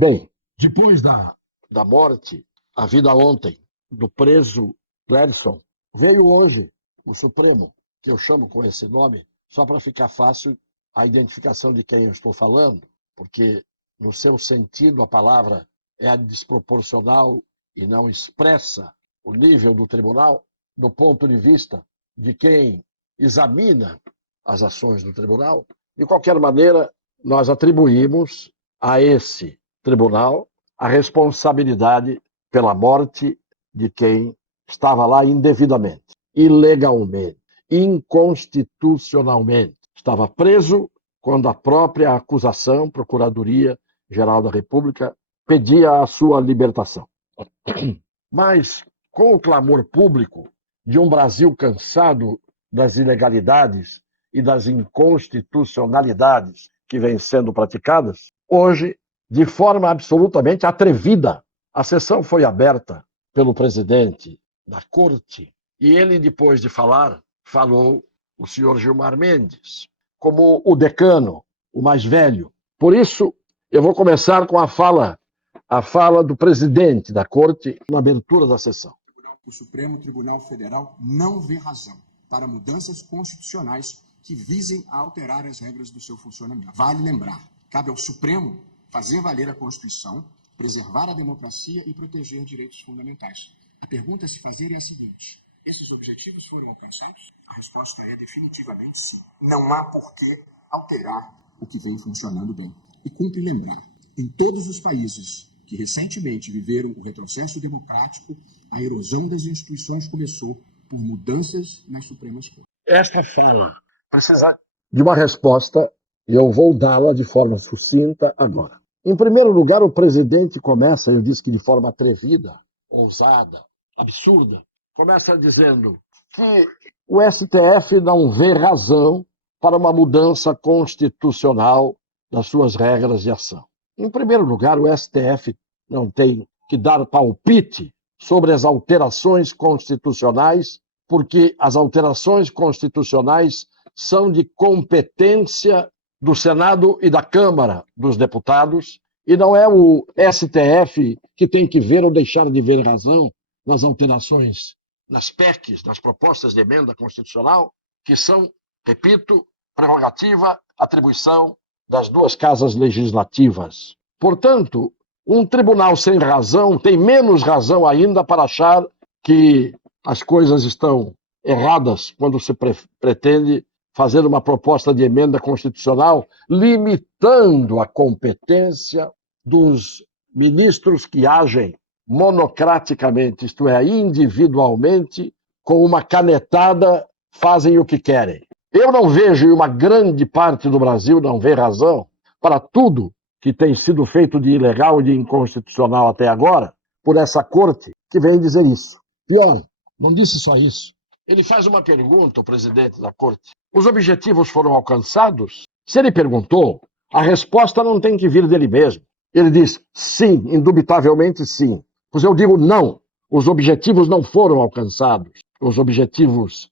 Bem, depois da morte, a vida ontem, do preso Gladson, veio hoje o Supremo, que eu chamo com esse nome, só para ficar fácil a identificação de quem eu estou falando, porque no seu sentido a palavra é desproporcional e não expressa o nível do tribunal, do ponto de vista de quem examina as ações do tribunal. De qualquer maneira, nós atribuímos a esse tribunal a responsabilidade pela morte de quem estava lá indevidamente, ilegalmente, inconstitucionalmente. Estava preso quando a própria acusação, Procuradoria-Geral da República, pedia a sua libertação. Mas, com o clamor público de um Brasil cansado das ilegalidades e das inconstitucionalidades que vêm sendo praticadas, hoje, de forma absolutamente atrevida, a sessão foi aberta pelo presidente da Corte e ele, depois de falar, falou o senhor Gilmar Mendes, como o decano, o mais velho. Por isso, eu vou começar com a fala do presidente da Corte na abertura da sessão. O Supremo Tribunal Federal não vê razão para mudanças constitucionais que visem a alterar as regras do seu funcionamento. Vale lembrar, cabe ao Supremo fazer valer a Constituição, preservar a democracia e proteger direitos fundamentais. A pergunta a se fazer é a seguinte: esses objetivos foram alcançados? A resposta é definitivamente sim. Não há por que alterar o que vem funcionando bem. E cumpre lembrar, em todos os países que recentemente viveram o retrocesso democrático, a erosão das instituições começou por mudanças nas Supremas Cortes. Esta fala precisa de uma resposta e eu vou dá-la de forma sucinta agora. Em primeiro lugar, o presidente começa, eu disse que de forma atrevida, ousada, absurda, começa dizendo que o STF não vê razão para uma mudança constitucional das suas regras de ação. Em primeiro lugar, o STF não tem que dar palpite sobre as alterações constitucionais, porque as alterações constitucionais são de competência do Senado e da Câmara dos Deputados, e não é o STF que tem que ver ou deixar de ver razão nas alterações, nas PECs, nas propostas de emenda constitucional, que são, repito, prerrogativa, atribuição das duas casas legislativas. Portanto, um tribunal sem razão tem menos razão ainda para achar que as coisas estão erradas quando se pretende fazer uma proposta de emenda constitucional limitando a competência dos ministros que agem monocraticamente, isto é, individualmente, com uma canetada, fazem o que querem. Eu não vejo, e uma grande parte do Brasil não vê razão para tudo que tem sido feito de ilegal e de inconstitucional até agora, por essa corte que vem dizer isso. Pior, não disse só isso. Ele faz uma pergunta, o presidente da corte. Os objetivos foram alcançados? Se ele perguntou, a resposta não tem que vir dele mesmo. Ele diz, sim, indubitavelmente sim. Pois eu digo, não, os objetivos não foram alcançados. Os objetivos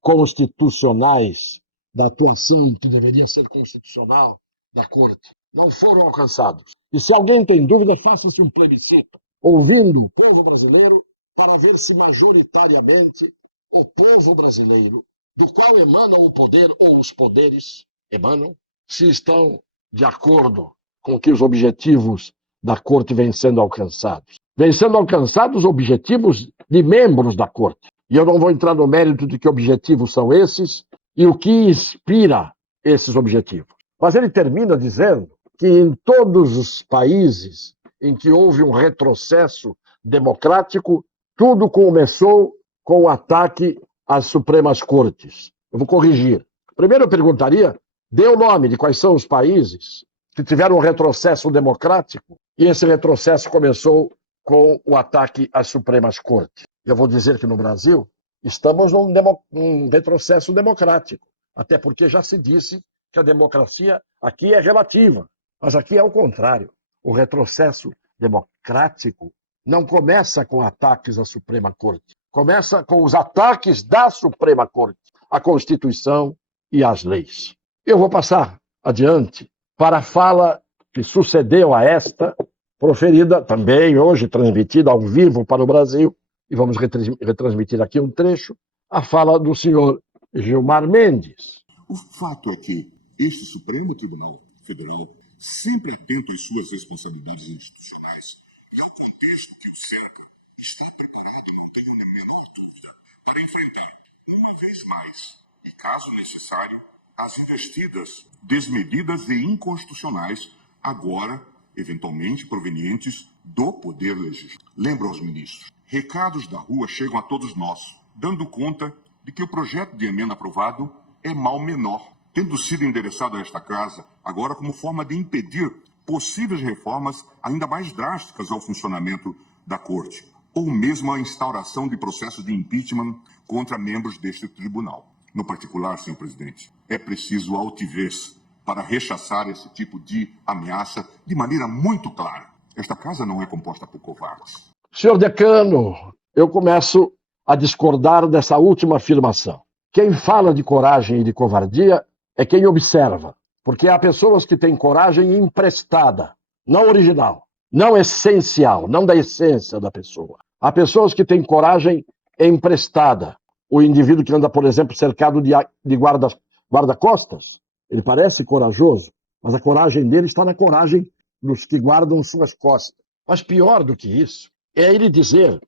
constitucionais da atuação que deveria ser constitucional da corte não foram alcançados. E se alguém tem dúvida, faça-se um plebiscito, ouvindo o povo brasileiro, para ver se majoritariamente o povo brasileiro, do qual emana o poder ou os poderes emanam, se estão de acordo com que os objetivos da corte vêm sendo alcançados. Vêm sendo alcançados objetivos de membros da corte. E eu não vou entrar no mérito de que objetivos são esses e o que inspira esses objetivos. Mas ele termina dizendo que em todos os países em que houve um retrocesso democrático, tudo começou com o ataque às Supremas Cortes. Eu vou corrigir. Primeiro eu perguntaria, dê o nome de quais são os países que tiveram um retrocesso democrático e esse retrocesso começou com o ataque às Supremas Cortes. Eu vou dizer que no Brasil estamos num retrocesso democrático, até porque já se disse que a democracia aqui é relativa, mas aqui é o contrário. O retrocesso democrático não começa com ataques à Suprema Corte, começa com os ataques da Suprema Corte, à Constituição e às leis. Eu vou passar adiante para a fala que sucedeu a esta, proferida também hoje, transmitida ao vivo para o Brasil, e vamos retransmitir aqui um trecho, a fala do senhor Gilmar Mendes. O fato é que este Supremo Tribunal Federal, sempre atento às suas responsabilidades institucionais e ao contexto que o cerca, está preparado, não tenho a menor dúvida, para enfrentar, uma vez mais, e caso necessário, as investidas desmedidas e inconstitucionais, agora, eventualmente, provenientes do Poder Legislativo. Lembro aos ministros, recados da rua chegam a todos nós, dando conta de que o projeto de emenda aprovado é mal menor, tendo sido endereçado a esta casa, agora como forma de impedir possíveis reformas ainda mais drásticas ao funcionamento da Corte, ou mesmo a instauração de processos de impeachment contra membros deste tribunal. No particular, senhor presidente, é preciso altivez para rechaçar esse tipo de ameaça de maneira muito clara. Esta casa não é composta por covardes. Senhor decano, eu começo a discordar dessa última afirmação. Quem fala de coragem e de covardia é quem observa, porque há pessoas que têm coragem emprestada, não original, não essencial, não da essência da pessoa. Há pessoas que têm coragem emprestada. O indivíduo que anda, por exemplo, cercado de guarda-costas, ele parece corajoso, mas a coragem dele está na coragem dos que guardam suas costas. Mas pior do que isso é ele dizer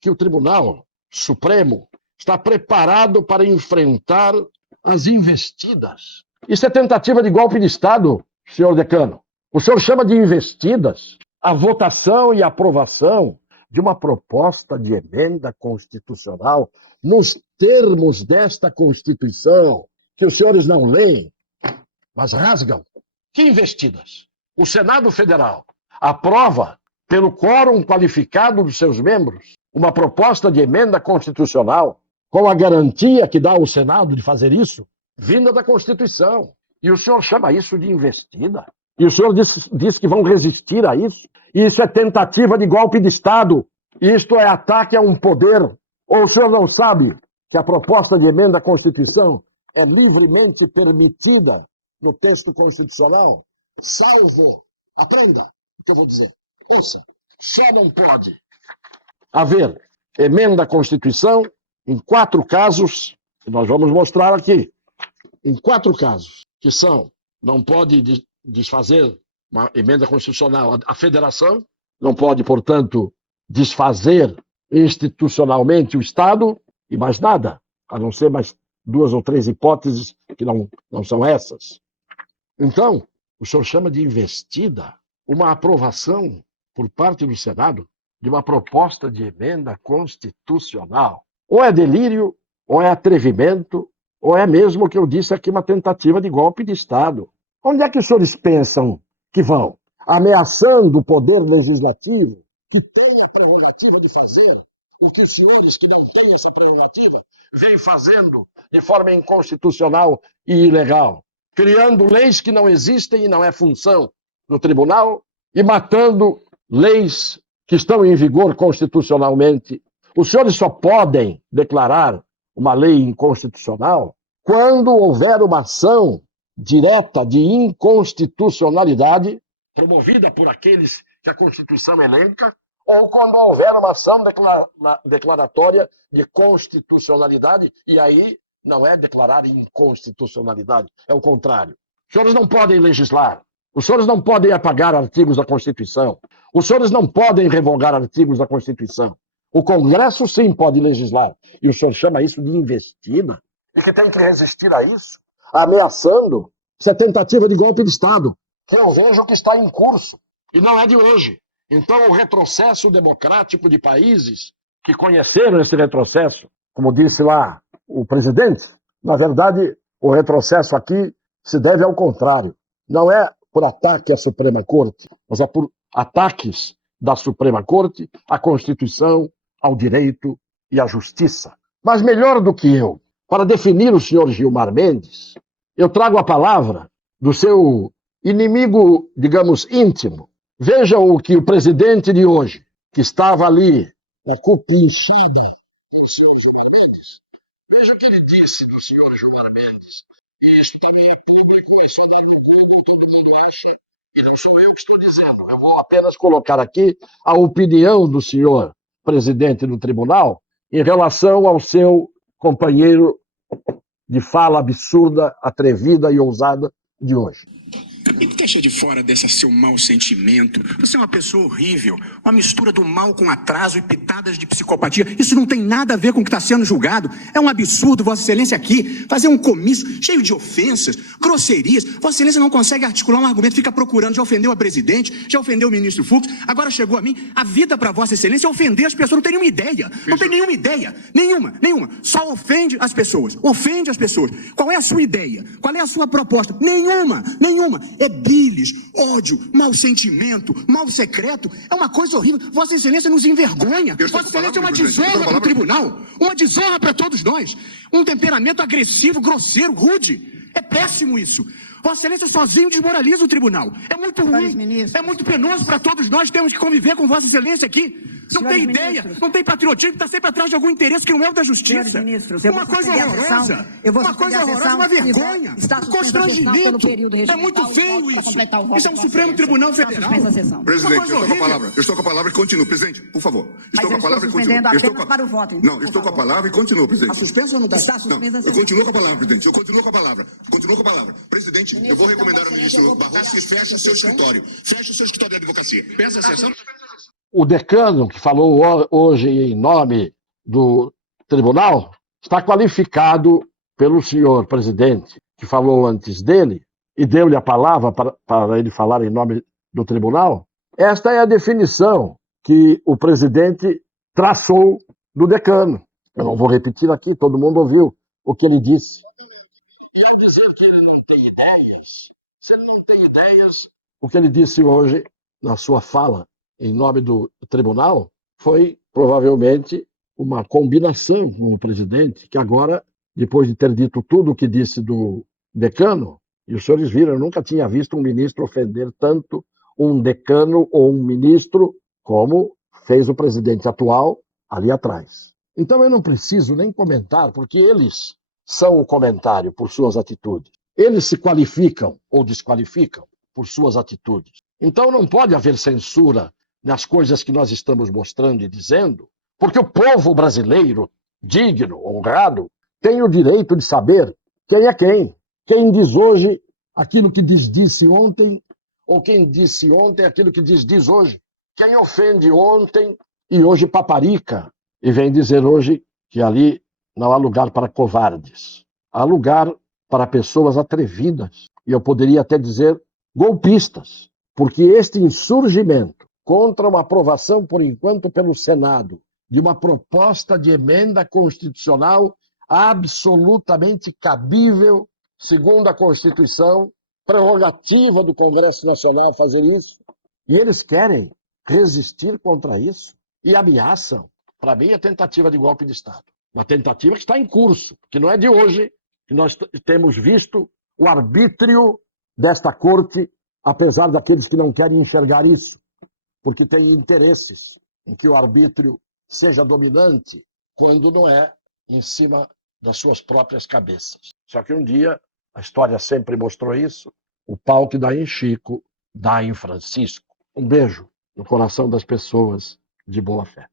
que o Tribunal Supremo está preparado para enfrentar as investidas. Isso é tentativa de golpe de Estado, senhor decano. O senhor chama de investidas a votação e a aprovação de uma proposta de emenda constitucional nos termos desta Constituição, que os senhores não leem, mas rasgam. Que investidas? O Senado Federal aprova, pelo quórum qualificado dos seus membros, uma proposta de emenda constitucional com a garantia que dá ao Senado de fazer isso, vinda da Constituição. E o senhor chama isso de investida? E o senhor diz que vão resistir a isso? Isso é tentativa de golpe de Estado. Isto é ataque a um poder. Ou o senhor não sabe que a proposta de emenda à Constituição é livremente permitida no texto constitucional? Salvo, aprenda o que eu vou dizer. Ouça, só não pode haver emenda à Constituição em 4 casos, que nós vamos mostrar aqui. Em 4 casos, que são, não pode desfazer uma emenda constitucional a federação, não pode, portanto, desfazer institucionalmente o Estado, e mais nada, a não ser mais 2 ou 3 hipóteses que não são essas. Então, o senhor chama de investida uma aprovação por parte do Senado de uma proposta de emenda constitucional. Ou é delírio, ou é atrevimento, ou é mesmo o que eu disse aqui, uma tentativa de golpe de Estado. Onde é que os senhores pensam que vão? Ameaçando o poder legislativo, que tem a prerrogativa de fazer o que os senhores que não têm essa prerrogativa vêm fazendo de forma inconstitucional e ilegal, criando leis que não existem e não é função do tribunal e matando leis que estão em vigor constitucionalmente. Os senhores só podem declarar uma lei inconstitucional quando houver uma ação direta de inconstitucionalidade promovida por aqueles que a Constituição elenca, ou quando houver uma ação declaratória de constitucionalidade, e aí não é declarar inconstitucionalidade, é o contrário. Os senhores não podem legislar, os senhores não podem apagar artigos da Constituição, os senhores não podem revogar artigos da Constituição. O Congresso sim pode legislar, e o senhor chama isso de investida, e que tem que resistir a isso, ameaçando. Isso é tentativa de golpe de Estado, que eu vejo que está em curso, e não é de hoje. Então, o retrocesso democrático de países que conheceram esse retrocesso, como disse lá o presidente, na verdade, o retrocesso aqui se deve ao contrário. Não é por ataque à Suprema Corte, mas é por ataques da Suprema Corte à Constituição, ao direito e à justiça. Mas melhor do que eu, para definir o senhor Gilmar Mendes, eu trago a palavra do seu inimigo, digamos, íntimo. Veja o que o presidente de hoje, que estava ali, acupinchada com o senhor Gilmar Mendes, veja o que ele disse do senhor Gilmar Mendes. E isso também publicou isso no Google, todo mundo acha, E não sou eu que estou dizendo. Eu vou apenas colocar aqui a opinião do senhor presidente do tribunal em relação ao seu companheiro de fala absurda, atrevida e ousada de hoje. Me deixa de fora desse seu mau sentimento. Você é uma pessoa horrível, uma mistura do mal com atraso e pitadas de psicopatia. Isso não tem nada a ver com o que está sendo julgado. É um absurdo, Vossa Excelência, aqui fazer um comício cheio de ofensas, grosserias. Vossa Excelência não consegue articular um argumento, fica procurando. Já ofendeu a presidente, já ofendeu o ministro Fux, agora chegou a mim. A vida para Vossa Excelência é ofender as pessoas. Não tem nenhuma ideia. Não tem nenhuma ideia. Nenhuma. Só ofende as pessoas. Ofende as pessoas. Qual é a sua ideia? Qual é a sua proposta? Nenhuma. É bilis, ódio, mau sentimento, mal secreto. É uma coisa horrível. Vossa Excelência nos envergonha. Vossa Excelência é uma desonra para o tribunal. Uma desonra para todos nós. Um temperamento agressivo, grosseiro, rude. É péssimo isso. Vossa Excelência sozinho desmoraliza o tribunal. É muito ruim. É muito penoso para todos nós. Temos que conviver com Vossa Excelência aqui. Não tem ideia, não tem patriotismo, está sempre atrás de algum interesse que não é o da justiça. Uma coisa horrorosa, uma vergonha, um constrangimento. É muito feio isso. Isso é um Supremo Tribunal Federal. Presidente, eu estou com a palavra e continuo. Presidente, por favor. Estou com a palavra e continuo. Não, estou com a palavra e continuo, presidente. Está suspenso ou não está? Está suspensa. Eu continuo com a palavra, presidente. Eu continuo com a palavra. Presidente, eu vou recomendar ao ministro Barroso que feche o seu escritório. Feche o seu escritório de advocacia. Peça a sessão. O decano, que falou hoje em nome do tribunal, está qualificado pelo senhor presidente, que falou antes dele, e deu-lhe a palavra para ele falar em nome do tribunal. Esta é a definição que o presidente traçou do decano. Eu não vou repetir aqui, todo mundo ouviu o que ele disse. E ao dizer que ele não tem ideias, se ele não tem ideias, o que ele disse hoje na sua fala em nome do tribunal foi provavelmente uma combinação com o presidente, que agora, depois de ter dito tudo o que disse do decano, e os senhores viram, eu nunca tinha visto um ministro ofender tanto um decano ou um ministro como fez o presidente atual ali atrás. Então eu não preciso nem comentar, porque eles são o comentário por suas atitudes. Eles se qualificam ou desqualificam por suas atitudes. Então não pode haver censura nas coisas que nós estamos mostrando e dizendo, porque o povo brasileiro, digno, honrado, tem o direito de saber quem é quem. Quem diz hoje aquilo que disse ontem, ou quem disse ontem aquilo que diz hoje. Quem ofende ontem e hoje paparica, e vem dizer hoje que ali não há lugar para covardes. Há lugar para pessoas atrevidas, e eu poderia até dizer golpistas, porque este insurgimento contra uma aprovação, por enquanto, pelo Senado, de uma proposta de emenda constitucional absolutamente cabível, segundo a Constituição, prerrogativa do Congresso Nacional fazer isso, e eles querem resistir contra isso e ameaçam. Para mim, é tentativa de golpe de Estado. Uma tentativa que está em curso, que não é de hoje, que nós temos visto o arbítrio desta corte, apesar daqueles que não querem enxergar isso, porque têm interesses em que o arbítrio seja dominante, quando não é em cima das suas próprias cabeças. Só que um dia, a história sempre mostrou isso, o pau que dá em Chico, dá em Francisco. Um beijo no coração das pessoas de boa fé.